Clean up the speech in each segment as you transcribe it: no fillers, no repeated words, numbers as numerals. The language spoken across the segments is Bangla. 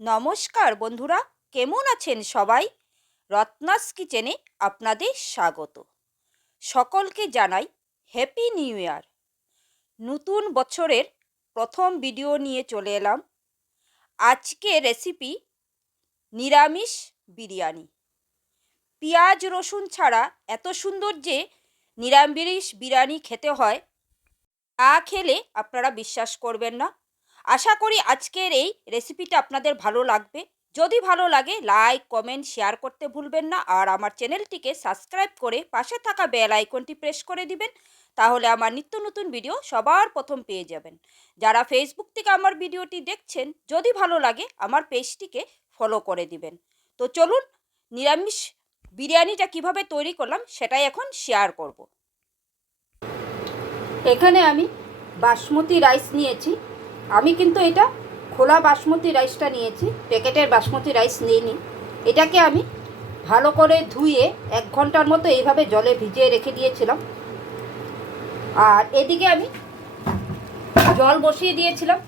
নমস্কার বন্ধুরা, কেমন আছেন সবাই? রত্নাস কিচেনে আপনাদের স্বাগত। সকলকে জানাই হ্যাপি নিউ ইয়ার। নতুন বছরের প্রথম ভিডিও নিয়ে চলে এলাম। আজকে রেসিপি নিরামিষ বিরিয়ানি। পেঁয়াজ রসুন ছাড়া এত সুন্দর যে নিরামিষ বিরিয়ানি খেতে হয়, তা খেলে আপনারা বিশ্বাস করবেন না। আশা করি আজকের এই রেসিপিটা আপনাদের ভালো লাগবে। যদি ভালো লাগে লাইক, কমেন্ট, শেয়ার করতে ভুলবেন না। আর আমার চ্যানেলটিকে সাবস্ক্রাইব করে পাশে থাকা বেল আইকনটি প্রেস করে দিবেন, তাহলে আমার নিত্য নতুন ভিডিও সবার প্রথম পেয়ে যাবেন। যারা ফেসবুক থেকে আমার ভিডিওটি দেখছেন, যদি ভালো লাগে আমার পেজটিকে ফলো করে দিবেন। তো চলুন, নিরামিষ বিরিয়ানিটা কিভাবে তৈরি করলাম সেটাই এখন শেয়ার করব। এখানে আমি বাসমতি রাইস নিয়েছি। আমি কিন্তু এটা খোলা বাসমতি রাইসটা নিয়েছি, প্যাকেটের বাসমতি রাইস নিইনি। এটাকে আমি ভালো করে ধুয়ে 1 ঘন্টার মতো এইভাবে জলে ভিজিয়ে রেখে দিয়েছিলাম। আর এদিকে আমি জল বসিয়ে দিয়েছিলাম,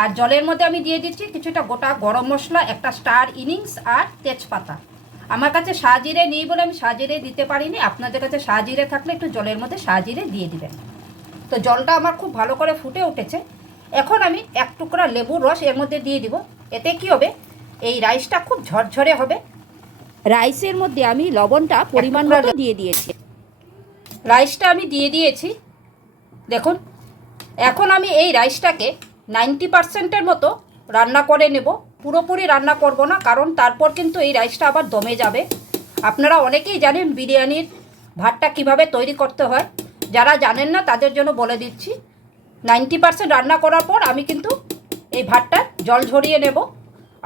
আর জলের মধ্যে আমি দিয়ে দিচ্ছি কিছুটা গোটা গরম মশলা, একটা স্টার ইনিংস আর তেজপাতা। আমার কাছে সাজিরে নেই বলে আমি সাজিরে দিতে পারিনি। আপনাদের কাছে সাজিরে থাকলে একটু জলের মধ্যে সাজিরে দিয়ে দিবেন। তো জলটা আমার খুব ভালো করে ফুটে উঠেছে। এখন আমি 1 টুকরা লেবুর রস এর মধ্যে দিয়ে দিব। এতে কি হবে, এই রাইসটা খুব ঝরঝরে হবে। রাইসের মধ্যে আমি লবণটা পরিমাণ মতো দিয়ে দিয়েছি। রাইসটা আমি দিয়ে দিয়েছি, দেখুন। এখন আমি এই রাইসটাকে 90%-এর মতো রান্না করে নেব। পুরোপুরি রান্না করব না, কারণ তারপর কিন্তু এই রাইসটা আবার দমে যাবে। আপনারা অনেকেই জানেন বিরিয়ানির ভাতটা কিভাবে তৈরি করতে হয়। যারা জানেন না তাদের জন্য বলে দিচ্ছি। 90% রান্না করার পর আমি কিন্তু এই ভাতটা জল ঝরিয়ে নেব,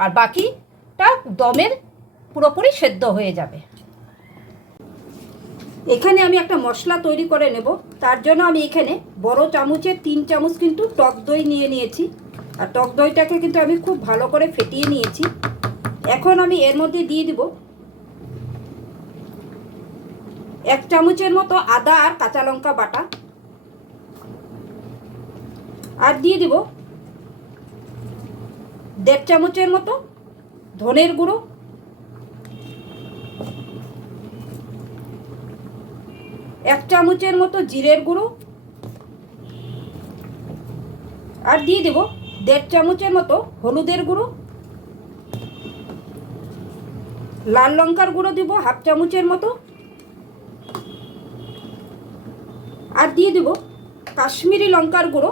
আর বাকিটা দমের পুরোপুরি সেদ্ধ হয়ে যাবে। এখানে আমি একটা মশলা তৈরি করে নেব। তার জন্য আমি এখানে বড় চামচের 3 চামচ কিন্তু টক দই নিয়ে নিয়েছি। আর টক দইটাকে কিন্তু আমি খুব ভালো করে ফেটিয়ে নিয়েছি। এখন আমি এর মধ্যে দিয়ে দিব 1 চামচের মতো আদা আর কাঁচা লঙ্কা বাটা, আর দিয়ে দিব 1.5 চামচের মতো ধনের গুঁড়ো, 1 চামচের মতো জিরের গুঁড়ো, আর দিয়ে দেব 1.5 চামচের মতো হলুদের গুঁড়ো। লাল লঙ্কার গুঁড়ো দিব 1/2 চামচের মতো, আর দিয়ে দেব কাশ্মীরি লঙ্কার গুঁড়ো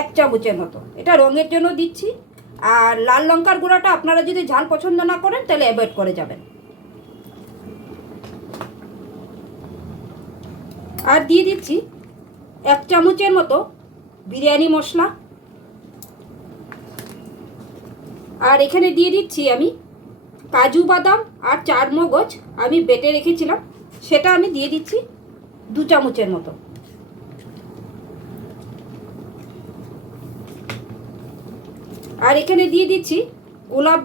1 চামচের মতো। এটা রঙের জন্য দিচ্ছি। আর লাল লঙ্কার গুঁড়োটা আপনারা যদি ঝাল পছন্দ না করেন তাহলে অ্যাভয়েড করে যাবেন। আর দিয়ে দিচ্ছি 1 চামচের মতো বিরিয়ানি মশলা। আর এখানে দিয়ে দিচ্ছি আমি কাজু বাদাম আর চারমগজ আমি বেটে রেখেছিলাম, সেটা আমি দিয়ে দিচ্ছি 2 চামচের মতো। আর এখানে দিয়ে দিচ্ছি গোলাপ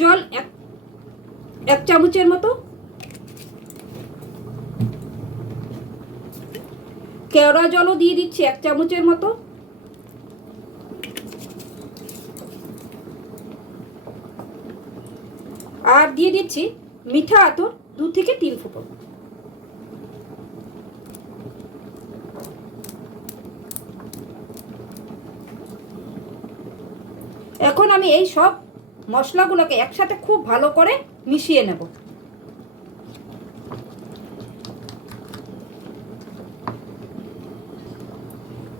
জল 1 চামচের মতো, কেওড়া জলও দিয়ে দিচ্ছি 1 চামচের মতো, আর দিয়ে দিচ্ছি মিঠা আতর 2 থেকে 3 ফুটো। এখন আমি এই সব মশলাগুলোকে একসাথে খুব ভালো করে মিশিয়ে নেব।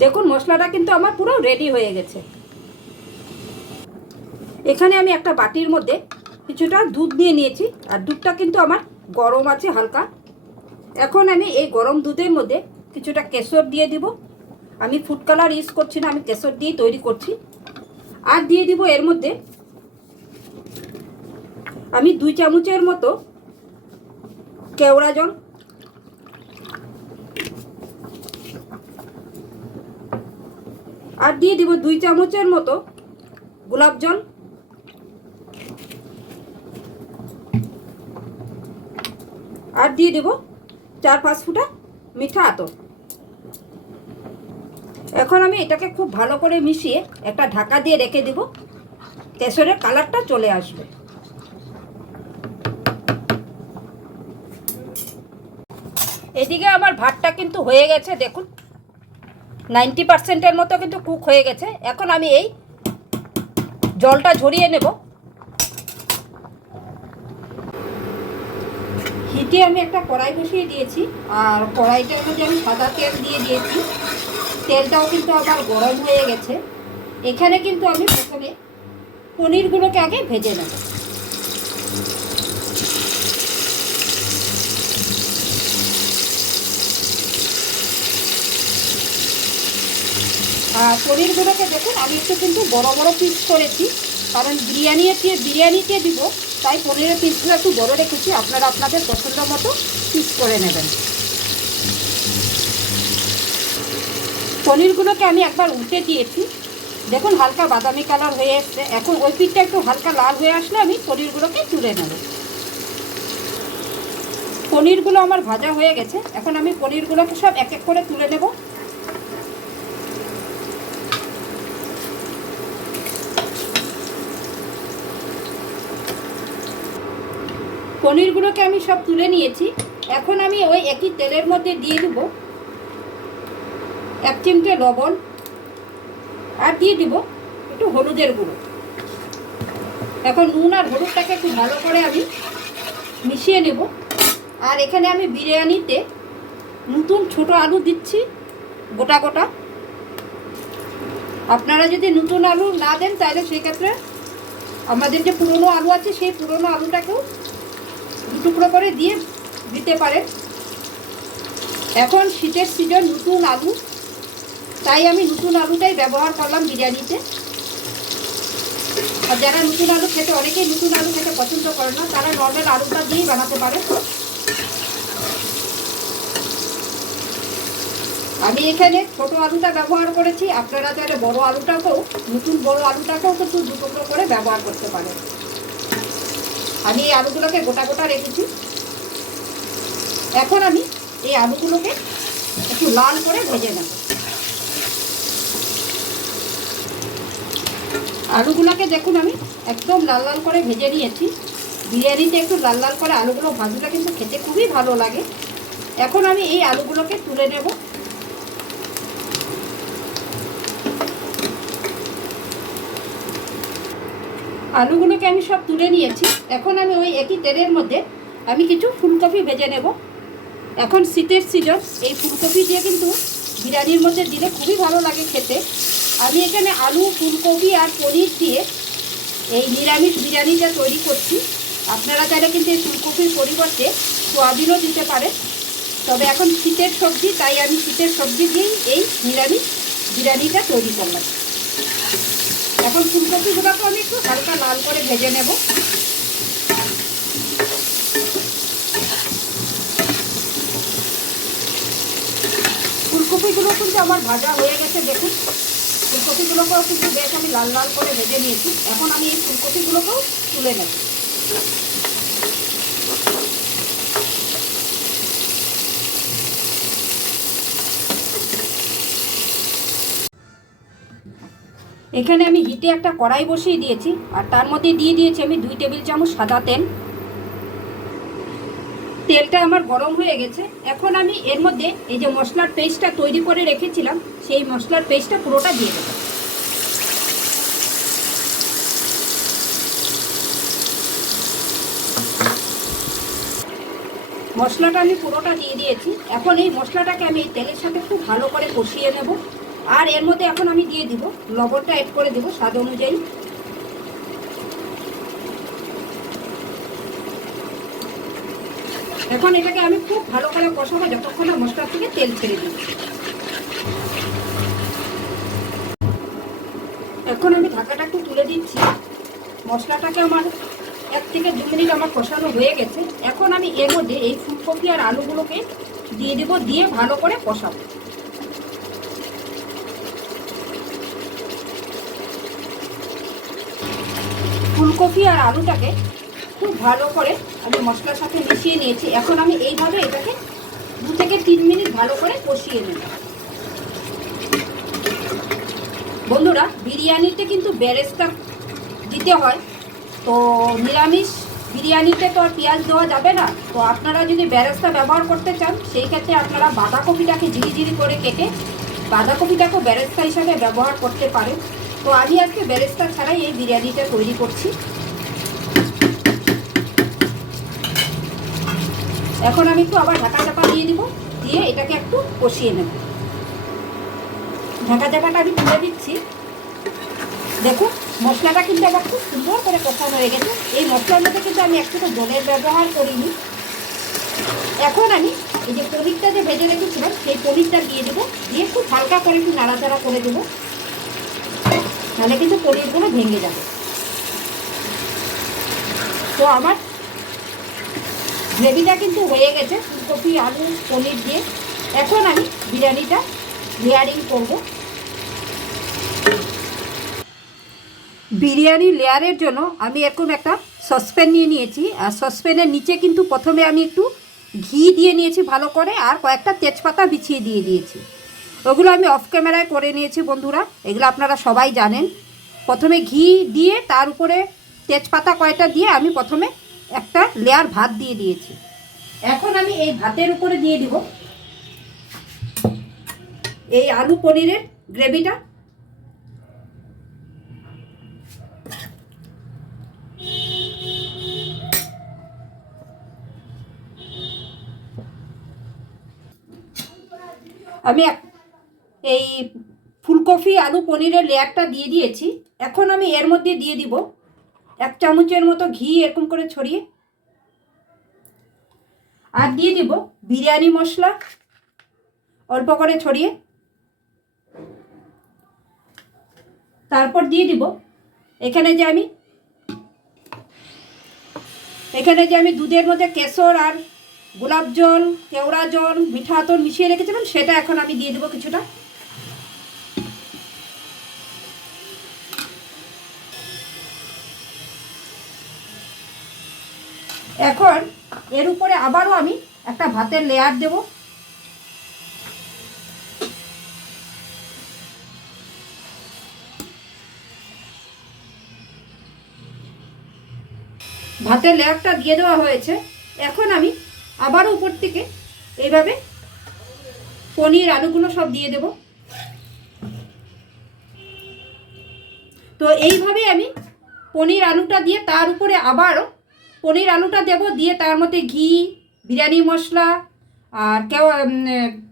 দেখুন মশলাটা কিন্তু আমার পুরো রেডি হয়ে গেছে। এখানে আমি একটা বাটির মধ্যে কিছুটা দুধ নিয়ে নিয়েছি, আর দুধটা কিন্তু আমার গরম আছে হালকা। এখন আমি এই গরম দুধের মধ্যে কিছুটা কেশর দিয়ে দিব। আমি ফুড কালার ইউজ করছি না, আমি কেশর দিয়ে তৈরি করছি। আর দিয়ে দিব এর মধ্যে আমি 2 চামচের মতো কেওড়া জল, আর দিয়ে দিব 2 চামচের মতো গোলাপ জল, আর দিয়ে দেব 4-5 ফুটা মিঠা আতর। এখন আমি এটাকে খুব ভালো করে মিশিয়ে একটা ঢাকা দিয়ে রেখে দেব কেশরের কালারটা চলে আসবে। এদিকে আমার ভাতটা কিন্তু হয়ে গেছে, দেখুন 90%-এর মতো কিন্তু কুক হয়ে গেছে। এখন আমি এই জলটা ঝরিয়ে নেব। হিটে আমি একটা কড়াই বসিয়ে দিয়েছি, আর কড়াইটার মধ্যে আমি সাদা তেল দিয়ে দিয়েছি। তেলটাও কিন্তু আবার গরম হয়ে গেছে। এখানে কিন্তু আমি প্রথমে পনিরগুলোকে আগে ভেজে নেব। আর পনিরগুলোকে দেখুন আমি একটু কিন্তু বড় বড় পিস করেছি, কারণ বিরিয়ানিতে দিব, তাই পনিরের পিসগুলো একটু বড় রেখেছি। আপনারা আপনাদের পছন্দ মতো পিস করে নেবেন। পনিরগুলোকে আমি একবার উল্টে দিয়েছি, দেখুন হালকা বাদামি কালার হয়ে এসছে। এখন ওই পিঠটা একটু হালকা লাল হয়ে আসলে আমি পনিরগুলোকে তুলে নেব। পনিরগুলো আমার ভাজা হয়ে গেছে। এখন আমি পনিরগুলোকে সব এক এক করে তুলে নেব। পনিরগুলোকে আমি সব তুলে নিয়েছি। এখন আমি ওই একই তেলের মধ্যে দিয়ে দেব 1 চিমটে লবণ, আর দিয়ে দিব একটু হলুদের গুঁড়ো। এখন নুন আর হলুদটাকে একটু ভালো করে আমি মিশিয়ে নেব। আর এখানে আমি বিরিয়ানিতে নতুন ছোট আলু দিচ্ছি, গোটা গোটা। আপনারা যদি নতুন আলু না দেন তাহলে সেক্ষেত্রে আমাদের যে পুরনো আলু আছে সেই পুরনো আলুটাকেও 2 টুকরো করে দিয়ে দিতে পারেন। এখন শীতের সিজন, নতুন আলু, তাই আমি নতুন আলুটাই ব্যবহার করলাম বিরিয়ানিতে। আর যারা নতুন আলু খেতে, অনেকেই নতুন আলু খেতে পছন্দ করে না, তারা নর্মাল আলুটা দিয়েই বানাতে পারে। আমি এখানে ছোট আলুটা ব্যবহার করেছি। আপনারা চাইলে বড় আলুটাকেও, নতুন বড় আলুটাকেও কিন্তু 2 টুকরো করে ব্যবহার করতে পারেন। আমি এই আলুগুলোকে গোটা গোটা রেখেছি। এখন আমি এই আলুগুলোকে একটু লাল করে ভেজে নেব। আলুগুলোকে দেখুন আমি একদম লাল লাল করে ভেজে নিয়েছি। বিরিয়ানিতে একটু লাল লাল করে আলুগুলো ভাজলে কিন্তু খেতে খুবই ভালো লাগে। এখন আমি এই আলুগুলোকে তুলে নেব। আলুগুলোকে আমি সব তুলে নিয়েছি। এখন আমি ওই একই তেলের মধ্যে আমি কিছু ফুলকপি ভেজে নেব। এখন শীতের সিজন, এই ফুলকপি দিয়ে কিন্তু বিরিয়ানির মধ্যে দিলে খুবই ভালো লাগে খেতে। আমি এখানে আলু, ফুলকপি আর পনির দিয়ে এই নিরামিষ বিরিয়ানিটা তৈরি করছি। আপনারা চাইলে কিন্তু এই ফুলকপির পরিবর্তে সয়াবিনও দিতে পারেন। তবে এখন শীতের সবজি, তাই আমি শীতের সবজি দিয়েই এই নিরামিষ বিরিয়ানিটা তৈরি করলাম। এখন ফুলকপিগুলোকে আমি একটু হালকা লাল করে ভেজে নেব। ফুলকপিগুলো কিন্তু আমার ভাজা হয়ে গেছে, দেখুন ফুলকপিগুলোকেও কিন্তু বেশ আমি লাল লাল করে ভেজে নিয়েছি। এখন আমি এই ফুলকপিগুলোকেও তুলে নেব। এখানে আমি হিটে একটা কড়াই বসিয়ে দিয়েছি, আর তার মধ্যে দিয়ে দিয়েছি আমি 2 টেবিল চামচ সাদা তেল। তেলটা আমার গরম হয়ে গেছে। এখন আমি এর মধ্যে এই যে মশলার পেস্টটা তৈরি করে রেখেছিলাম, সেই মশলার পেস্টটা পুরোটা দিয়ে দেবো। মশলাটা আমি পুরোটা দিয়ে দিয়েছি। এখন এই মশলাটাকে আমি এই তেলের সাথে খুব ভালো করে কষিয়ে নেব। আর এর মধ্যে এখন আমি দিয়ে দিব লবণটা অ্যাড করে দেবো স্বাদ অনুযায়ী। এখন এটাকে আমি খুব ভালো করে কষাবো যতক্ষণ না মশলা থেকে তেল ছেড়ে দিই। এখন আমি ঢাকাটা একটু তুলে দিচ্ছি। মশলাটাকে আমার 1 থেকে 2 মিনিট আমার কষানো হয়ে গেছে। এখন আমি এর মধ্যে এই ফুলকপি আর আলুগুলোকে দিয়ে দেবো, দিয়ে ভালো করে কষাবো। ফুলকপি আর আলুটাকে খুব ভালো করে আমি মশলার সাথে মিশিয়ে নিয়েছি। এখন আমি এইভাবে এটাকে 2 থেকে 3 মিনিট ভালো করে কষিয়ে নেব। বন্ধুরা, বিরিয়ানিতে কিন্তু বেরেস্তা দিতে হয়। তো নিরামিষ বিরিয়ানিতে তো আর পেঁয়াজ দেওয়া যাবে না। তো আপনারা যদি বেরেস্তা ব্যবহার করতে চান সেই ক্ষেত্রে আপনারা বাঁধাকপিটাকে ঝিরি করে কেটে বাঁধাকপিটাকেও বেরেস্তা হিসাবে ব্যবহার করতে পারেন। তো আমি আজকে বেরেস্তা ছাড়াই এই বিরিয়ানিটা তৈরি করছি। এখন আমি একটু আবার ঢাকা চাপা দিয়ে দিব, দিয়ে এটাকে একটু কষিয়ে নেব। ঢাকাটা আমি তুলে দিচ্ছি। দেখুন মশলাটা কিন্তু আবার খুব সুন্দর করে কষানো হয়ে গেছে। এই মশলার মধ্যে কিন্তু আমি একটু জলের ব্যবহার করিনি। এখন আমি এই যে পনিরটা যে ভেজে রেখেছিলাম সেই পনিরটা দিয়ে দেবো, দিয়ে খুব হালকা করে একটু নাড়াচাড়া করে দেবো, নাহলে কিন্তু পনিরগুলো ভেঙে যাবে। তো আমার গ্রেভিটা কিন্তু হয়ে গেছে ফুলকপি আলু পনির দিয়ে। এখন আমি বিরিয়ানিটা লেয়ারিং করব। বিরিয়ানি লেয়ারের জন্য আমি এরকম একটা সসপ্যান নিয়ে নিয়েছি, আর সসপ্যানের নিচে কিন্তু প্রথমে আমি একটু ঘি দিয়ে নিয়েছি ভালো করে, আর কয়েকটা তেজপাতা বিছিয়ে দিয়ে দিয়েছি। ওগুলো আমি অফ ক্যামেরায় করে নিয়েছি বন্ধুরা, এগুলো আপনারা সবাই জানেন। প্রথমে ঘি দিয়ে তার উপরে তেজপাতা কয়টা দিয়ে আমি প্রথমে একটা লেয়ার ভাত দিয়ে দিয়েছি। এখন আমি এই ভাতের উপরে দিয়ে দিব এই আলু পনিরের গ্রেভিটা। আমি এই ফুলকপি আলু পনিরের লেয়ারটা দিয়ে দিয়েছি। এখন আমি এর মধ্যে দিয়ে দিব 1 চামচের মতো ঘি এরকম করে ছড়িয়ে, আর দিয়ে দিব বিরিয়ানি মশলা অল্প করে ছড়িয়ে, তারপর দিয়ে দিব এখানে যে আমি দুধের মধ্যে কেশর আর গোলাপ জল কেওড়া জল মিঠা আতর মিশিয়ে রেখেছিলাম সেটা এখন আমি দিয়ে দেবো কিছুটা। এখন এর উপরে আবারও আমি একটা ভাতের লেয়ার দেব। ভাতের লেয়ারটা দিয়ে দেওয়া হয়েছে। এখন আমি আবারও উপর থেকে এইভাবে পনির আলুগুলো সব দিয়ে দেব। তো এইভাবে আমি পনির আলুটা দিয়ে তার উপরে আবারও পনির আলুটা দেব, দিয়ে তার মধ্যে ঘি বিরিয়ানি মশলা আর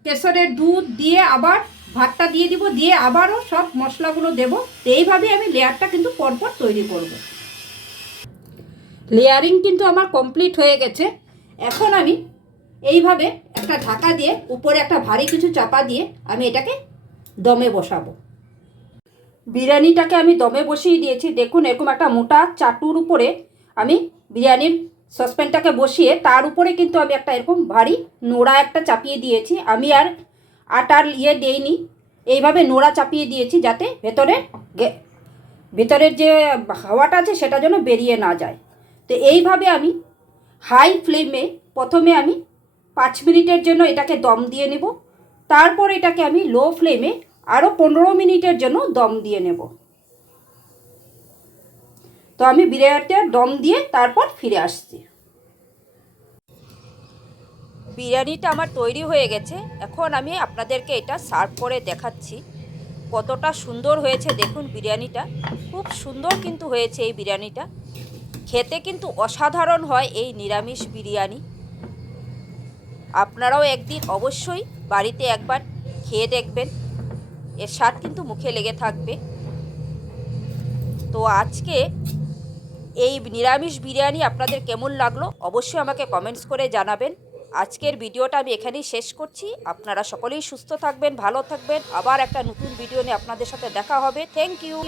কেশরের দুধ দিয়ে আবার ভাতটা দিয়ে দিব, দিয়ে আবারও সব মশলাগুলো দেব। তো এইভাবে আমি লেয়ারটা কিন্তু পরপর তৈরি করব। লেয়ারিং কিন্তু আমার কমপ্লিট হয়ে গেছে। এখন আমি এইভাবে একটা ঢাকা দিয়ে উপরে একটা ভারী কিছু চাপা দিয়ে আমি এটাকে দমে বসাবো। বিরিয়ানিটাকে আমি দমে বসিয়ে দিয়েছি। দেখুন এরকম একটা মোটা চাটুর উপরে আমি বিরিয়ানির সসপ্যানটাকে বসিয়ে তার উপরে কিন্তু আমি একটা এরকম ভারী নোড়া একটা চাপিয়ে দিয়েছি। আমি আর আটার দেইনি, এইভাবে নোড়া চাপিয়ে দিয়েছি যাতে ভেতরের যে হাওয়াটা আছে সেটা যেন বেরিয়ে না যায়। তো এইভাবে আমি হাই ফ্লেমে প্রথমে আমি 5 মিনিটের জন্য এটাকে দম দিয়ে নেব। তারপর এটাকে আমি লো ফ্লেমে আরও 15 মিনিটের জন্য দম দিয়ে নেব। তো আমি বিরিয়ানিটা দম দিয়ে তারপর ফিরে আসছি। বিরিয়ানিটা আমার তৈরি হয়ে গেছে। এখন আমি আপনাদেরকে এটা সার্ভ করে দেখাচ্ছি কতটা সুন্দর হয়েছে। দেখুন বিরিয়ানিটা খুব সুন্দর কিন্তু হয়েছে। এই বিরিয়ানিটা খেতে কিন্তু অসাধারণ হয় এই নিরামিষ বিরিয়ানি। আপনারাও একদিন অবশ্যই বাড়িতে একবার খেয়ে দেখবেন, এর স্বাদ কিন্তু মুখে লেগে থাকবে। তো আজকে এই নিরামিষ বিরিয়ানি আপনাদের কেমন লাগলো অবশ্যই আমাকে কমেন্টস করে জানাবেন। আজকের ভিডিওটা আমি এখানেই শেষ করছি। আপনারা সকলেই সুস্থ থাকবেন, ভালো থাকবেন। আবার একটা নতুন ভিডিও নিয়ে আপনাদের সাথে দেখা হবে। Thank you.